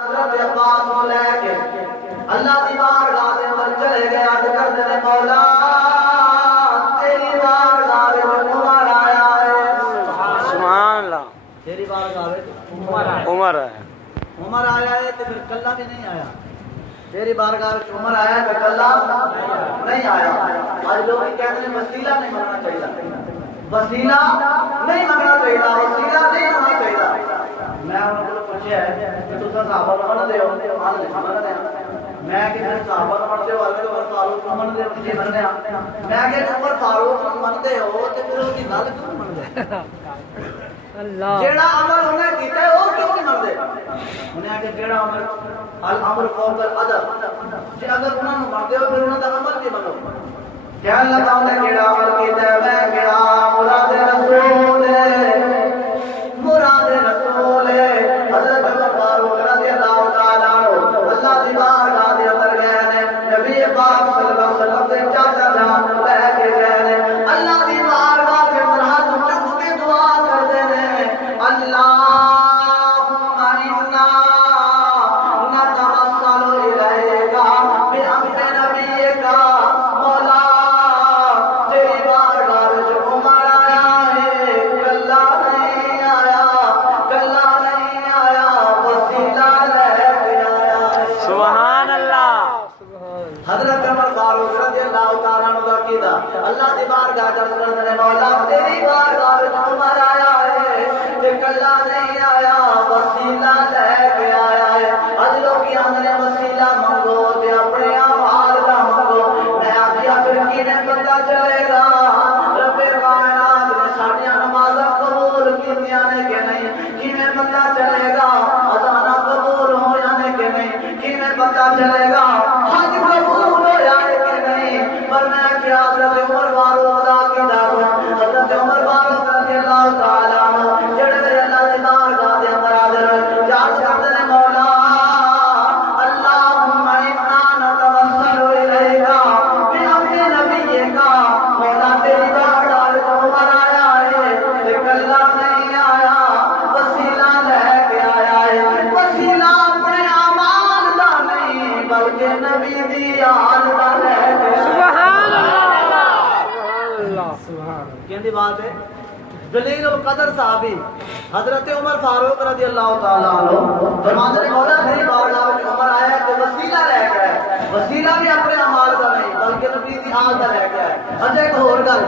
حضرت عباس کو لے کے اللہ دی بارگاہ دے اندر چلے گئے، عرض کردے نے مولا تیری بارگاہ وچ عمر آیا ہے۔ سبحان اللہ۔ تیری بارگاہ وچ عمر ہے، عمر آیا ہے تے پھر کلا بھی نہیں آیا۔ تیری بارگاہ وچ عمر آیا تے کلا نہیں آیا۔ آج لوگ کہتے ہیں وسیلہ نہیں مننا چاہیے، وسیلہ نہیں مننا چاہیے، وسیلہ نہیں ہونا چاہیے۔ میں انہوں کو پوچھا ہے کہ تسا صحابہ نوں منتے ہو؟ آل نہیں منتے ہیں۔ میں کہ صحابہ نوں منتے ہو، اگر عمر فاروق نوں منتے ہو؟ جی مننے ہاں۔ میں کہ عمر فاروق نوں منتے ہو تے پھر اس دی گل کیوں نہیں منتے؟ اللہ جیڑا عمل انہیں کیتا ہے وہ کیوں نہیں منتے؟ انہیں کہ جیڑا عمل الامر فوق القدر، جے اگر انہاں نوں منتے ہو پھر انہاں دا عمل کی منو؟ کیا اللہ تعالی نے جیڑا عمل کیتا ہے میں کیا مراد رسول مراد رسول حضرت عمر فاروق رضی اللہ تعالیٰ عنہ اللہ دی بارگاہ دے اندر گئے نے، نبی پاک صلی اللہ علیہ وسلم سے چاچا جان لے کے گئے نے، اللہ دی بارگاہ دے اندر ہاتھ چک کے دعا کرتے ہیں، اللہم انا نتوسل الیک بامر نبیک، مولا تیری بارگاہ وچ عمر آیا ہے، کلا نہیں آیا، کلا نہیں آیا، وسیلہ لے کے آیا ہے۔ سبحان اللہ۔ حضرت عمر فاروق رضی اللہ تعالیٰ عنہ کا عقیدہ اللہ دی بارگاہ عرض کرتے ہیں، مولا تیری بارگاہ وچ عمر آیا ہے تے کلا نہیں آیا، وسیلہ لے کے آیا ہے۔ اج لوگ آندے وسیلہ منگو تے اپنے اعمال دا منگو، میں آکھیا پھر کیویں پتہ چلے گا رب کائنات نے ساڈیاں نمازاں قبول کیتیاں نے کہ نہیں؟ کیویں پتہ چلے گا اذاناں قبول ہویاں نے کہ نہیں؟ کیویں پتہ چلے گا حج قبول ہویا ہے کہ نہیں؟ پر میں کیا حضرت عمر فاروق دا عقیدہ حضرت عمر فاروق رضی اللہ تعالیٰ عنہ جڑے میرے اللہ دی بارگاہ دے اندر حاضر ہوئے یاد کرتے ہیں، مولا اللہم انا نتوسل الیک بامر نبیک، مولا تیری بارگاہ وچ عمر آیا ہے تے کلا نہیں آیا، وسیلہ لے کے آیا ہے۔ وسیلہ اپنے اعمال دا نہیں بلکہ نبی دی آل دا لے کے آیا۔ سبحان اللہ۔ کہندی بات ہے دلیل القدر صحابی حضرت عمر فاروق رضی اللہ تعالیٰ عنہ فرماتے ہیں، مولا تیری بارگاہ وچ عمر آیا ہے تو وسیلہ لے کے آیا، وسیلہ بھی اپنے اعمال کا نہیں بلکہ نبی دی آل دا لے کے آیا۔ اچھا ایک اور گل،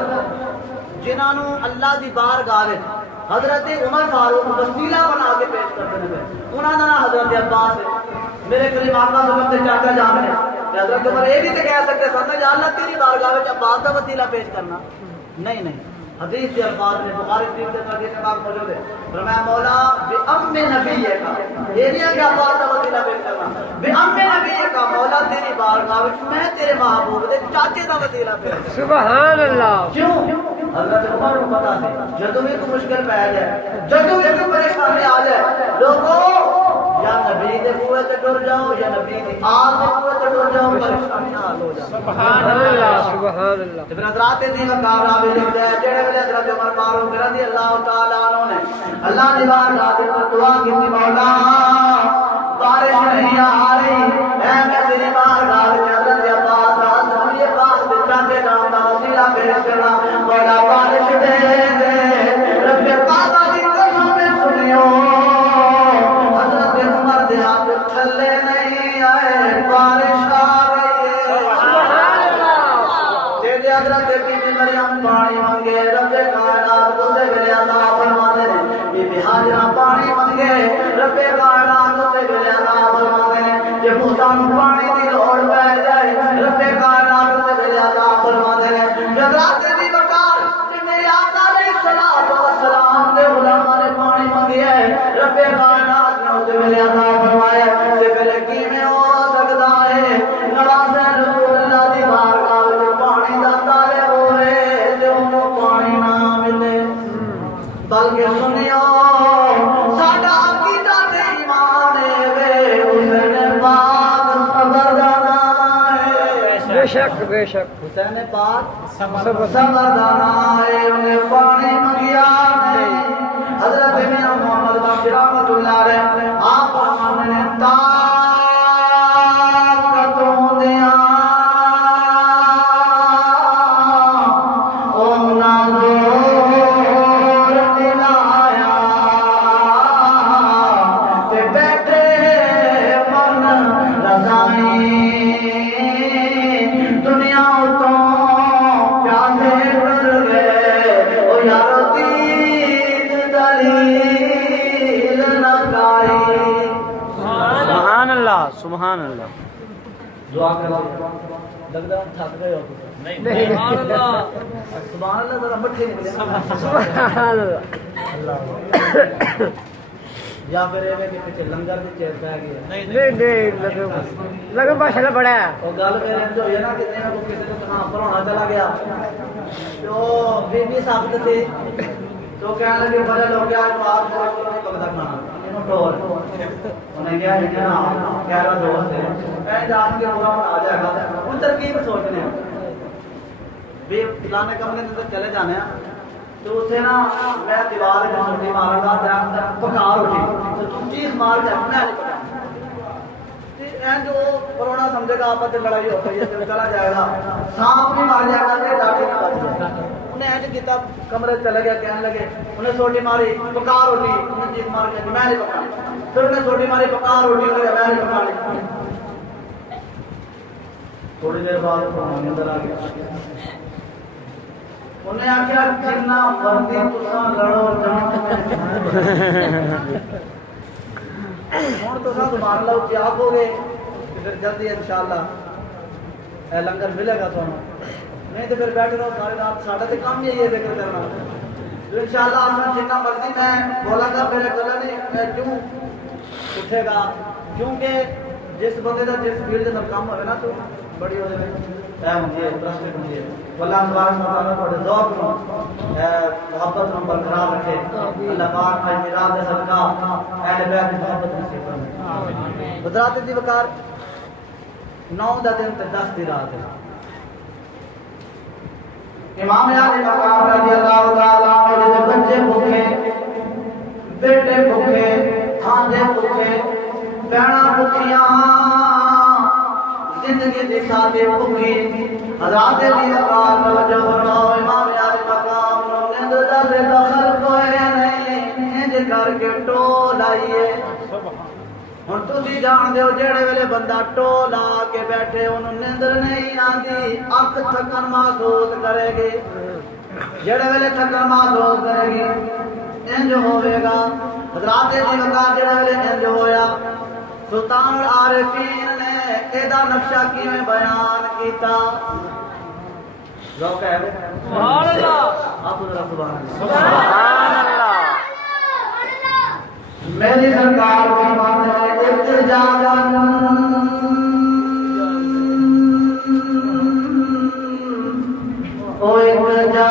جنہاں نوں اللہ دی بارگاہ وچ حضرت عمر فاروق وسیلہ بنا کے پیش کرتے ہیں، انہاں دا نام حضرت عباس ہے، میرے قریب آقا صلی اللہ علیہ وسلم کے چاچا جان ہے۔ حضرت عمر یہ بھی تو کہہ سکتے سن یا اللہ تیری بارگاہ وچ عباس دا وسیلہ پیش کرنا نہیں نہیں، حدیث کے الفاظ میں بخاری شریف کے اندر یہ بات موجود ہے، فرمایا مولا بِأَمِّ نَبِيِّكَ، یہ نہیں ہے کہ عباس دا وسیلہ پیش کرنا، بِأَمِّ نَبِيِّكَ، مولا تیری بارگاہ وچ میں تیرے محبوب دے چاچے دا وسیلہ پیش کرنا۔ سبحان اللہ۔ کیوں؟ حضرت عمر کو پتا سی جدوں بھی کوئی مشکل پہ جائے، جدوں بھی کوئی پریشانی آ جائے، لوگوں یا نبی دے کوے تے ٹر جاؤ یا نبی دی آل دے کوے تے ٹر جاؤ، پریشانی حل ہو جائے۔ سبحان اللہ۔ سبحان اللہ۔ ابن حضرات دی وقار راوی لکھتا ہے جڑے ویلے حضرت عمر فاروق رضی اللہ تعالیٰ عنہ نے اللہ دی بارگاہ دے اندر دعا کیتی، مولا بارش نہیں آ رہی، اے میں تیری بارگاہ وچ حضرت عباس دا نبی پاک دے چاچے نام دا وسیلہ پیش کرنا، مولا بارش دے دے، رب کعبہ دی قسم سنیو حضرت عمر دے ہاتھ تھلے نہیں آئے، بارش آ گئی ہے۔ تیرے حضرت بی بی مریم پانی منگے، رب کائنات اسے ویلے عطا فرماندے نے، بی بی ہاجرہ پانی منگے، رب کائنات اسے ویلے عطا فرماندے نے، جے موسیٰ نوں پانی دی لوڑ پے جائے، رب کائنات اسے ویلے عطا فرماندے نے۔ حضرات دی وقار جے میرے آقا علیہ الصلوۃ والسلام دے علماء نے پانی منگیا ہے، رب کائنات نے اسے ویلے عطا فرمایا، تے پھر کیویں ہو سکدا ہے نوازے رسول اللہ دی بارگاہ وچ پانی دا طالب ہوئے تے انہوں پانی نہ ملے؟ بلکہ سنیو ساڈا عقیدہ تے ایمان ہے وے حسین پاک صبر دا نام ہے، بے شک بے شک۔ حسین پاک صبر دا نام ہے، انہیں پانی منگیا نہیں۔ حضرت میاں محمد بخش رحمۃ اللہ علیہ آپ فرمانے نے سبحان اللہ دعا کرو لگتا ہے تھک گئے ہو نہیں سبحان اللہ سبحان اللہ ذرا مٹھے نہیں سبحان اللہ یا پھر ایویں کہ پیچھے لنگر دی چیز پہ گئی نہیں لگے ماشاءاللہ بڑا ہے اور گل پھر انج ہوئی نا کہ کو کسی کو کہاں پڑھانا چلا گیا تو بی بی صاحب سے تو کہنے لگے بڑے لوگ آج بات بہت نہیں پکتا کھانا ٹور انہیں کیا ہے کہ نا کیا رہا دوست ہے میں جان کے پورا آ جائے گا ان ترکیب سوچنے ہیں بھی فلانے کمرے کے اندر چلے جانے ہیں تو اتنے نا میں دیوار میں چھوٹی مارا گا پکار اٹھی تو تم چیز مار کے میں جو کرونا سمجھے گا آپس میں لڑائی ہو گئی ہے چلا جائے گا سانپ بھی مار جائے گا کہ ڈاکٹر بھی مار جائے گا انہیں ایسے کیا کمرے چلے گیا کہنے لگے انہیں سوٹی ماری پکار اٹھی انہیں چیز مار کے میں نہیں پکڑی پھر انہیں سوٹی ماری پکار اٹھی میں نہیں پکڑی تھوڑی دیر بعد اندر آ گیا انہیں آخیا جنا مرضی تساں لڑو جان ہوں تو سبحان اللہ کی آپ ہو گئے پھر جلدی انشاءاللہ لنگر ملے گا تمہیں نہیں تو پھر بیٹھ رہو سارے رات ساڑھا تو کام یہی ہے ذکر کرنا تو انشاءاللہ آپ جتنا مرضی میں بولا گا میرے گلا نہیں کیوں اٹھے گا کیونکہ جس بندے کا جس فیلڈ کے اندر کام ہوئے نا تو بڑی ہو جائے اہم ہوتی ہے پرسپیکٹ ہوتی ہے اللہ تبارک و تعالیٰ تھوڑے ذوق کو محبت کو برقرار رکھے اللہ پاک میں میراث صدقہ اہل بیت کی محبت نصیب فرمائے حضرات دی وقار 9 دا دن تے 10 دی رات ہے امام علی مقام رضی اللہ تعالیٰ عنہ دے بچے بھوکے بیٹے بھوکے تھانجے بھوکے بہنا بھوکیاں زندگی دی ساتھی بھوکی حضرات علی مقام توجہ فرماؤ امام علی مقام نیند دا دخل کوئی نہیں انج کر کے ٹول آئیے ہن تسی جان دیو جڑے ویلے بندہ ٹول آ کے بیٹھے انہوں نیندر نہیں آندی اکھ تھکن محسوس کرے گی جڑے ویلے تھکن محسوس کرے گی انج ہوے گا حضرات علی مقام جڑے ویلے انج ہویا سلطان العارفین نے ایدا نقشہ کیویں بیان کیتا ذوق ہے سبحان اللہ آپ ذرا سبحان اللہ میری سرکار کی مان ہے ارتجا او ارتجا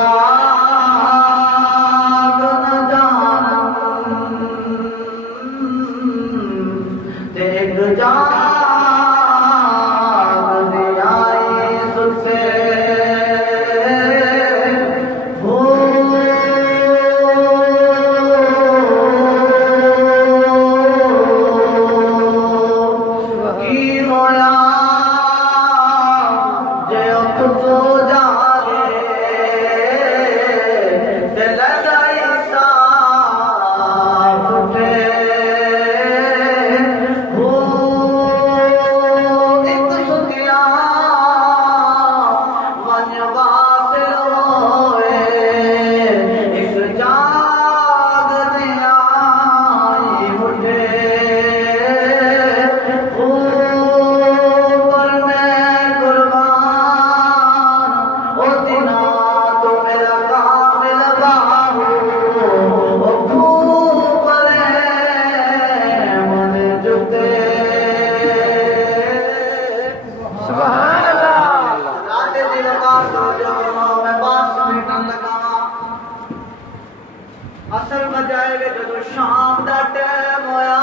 اثر بجائے وے جو شام دا ٹائم ہویا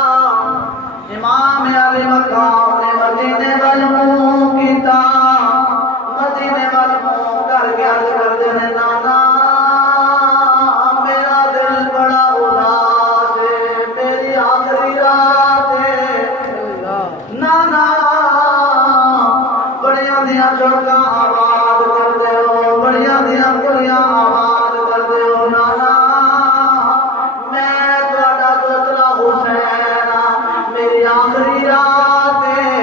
امام علی مقام نے مدینے ول منہ کیتا مدینے ول منہ کر کے عرض کردے نے نانا میرا دل بڑا اداس ہے میری آخری رات ہے نانا بڑیاں دیاں چوکاں آباد کر دیو بڑیاں دیاں کلیاں آباد کر دیو نانا میری آخری رات ہے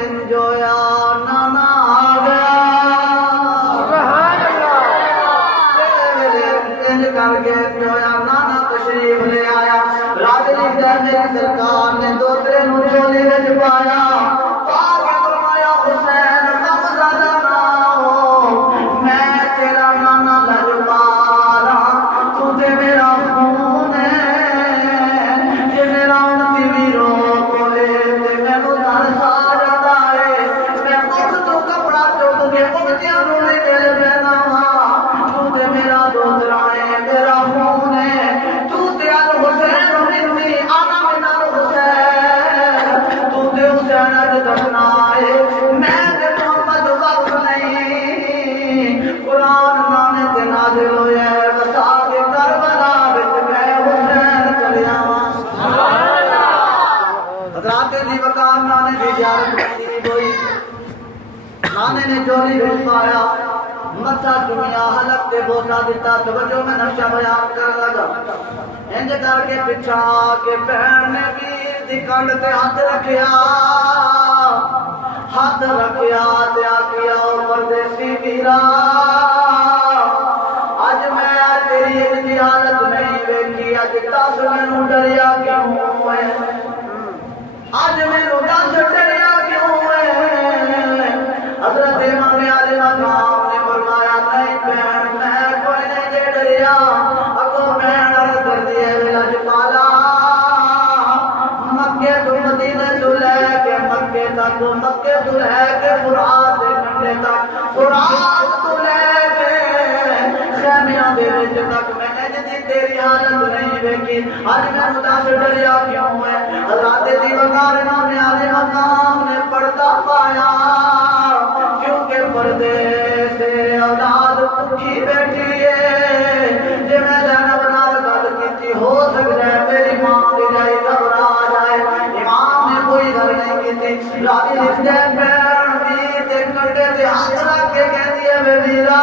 انجویا نانا آ گیا سبحان اللہ انج کر کے جویا نانا تشریف لے آیا راجے لکھتا میری سرکار نے دوسرے مجھولی وچ پایا پاک فرمایا حسین غمزدہ نہ ہو میں تیرا نانا لجپالا تو تے میرا خون ہے جے میرا انتی بھی رو کوئے تے مینوں ترس آ جاتا ہے میں مکھ تو کپڑا چک کے مکتیاں نوں نہیں مل پینا تو تے میرا دوترا ہے میرا خون ہے تو تے حسین ہوئی آنا مینا حسین تو تے حسین اج دفنا ہے میں تے محمد وقت نہیں قرآن نانے تے نازل ہویا ہے وسا کے کربلا وچ میں حسین چلیا حضرات جی وقار نانے دی زیارت نصیب ہوئی نانے نے جولی بھیج پایا متھا چومیا حلق تے بوسا دیتا توجہ میں نقشہ بیان کر لگا انج کر کے پچھا کے بہن نے ویر دی کنڈ تے ہاتھ رکھیا تے آکھیا او پردیسی ویرا اج میں تیری ان دی حالت نہیں ویکھی اج دس مینوں ڈریا کیوں ہے اج مینوں دس ڈریا کیوں ہے حضرت امام علی مقام نے فرمایا نہیں بہن میں کوئی نہیں جے ڈریا اگو بہن عرض کر دیے ویلج پالا مکے تو مدینے تو لے کے مکے تک مکے تو لے کے فرات دے کنڈے تک فرات تو لے کے خیمیاں دے وچ تک میں اج دی تیری حالت نہیں ویکھی اج میں دس ڈریا کیوں ہے حضرت دی وقار امام علی مقام نے پردہ پایا کیونکہ پردے سے اولاد بھوکی بیٹھی ہے جے میں زینب نال گل کیتی ہو سکتا ہے میری ماں دی جائی گھبرا جائے امام نے کوئی گل نہیں کیتی راضی لکھتے پیر بھی تے کنڈے تے ہاتھ رکھ کے کہندی ہے وے ویرا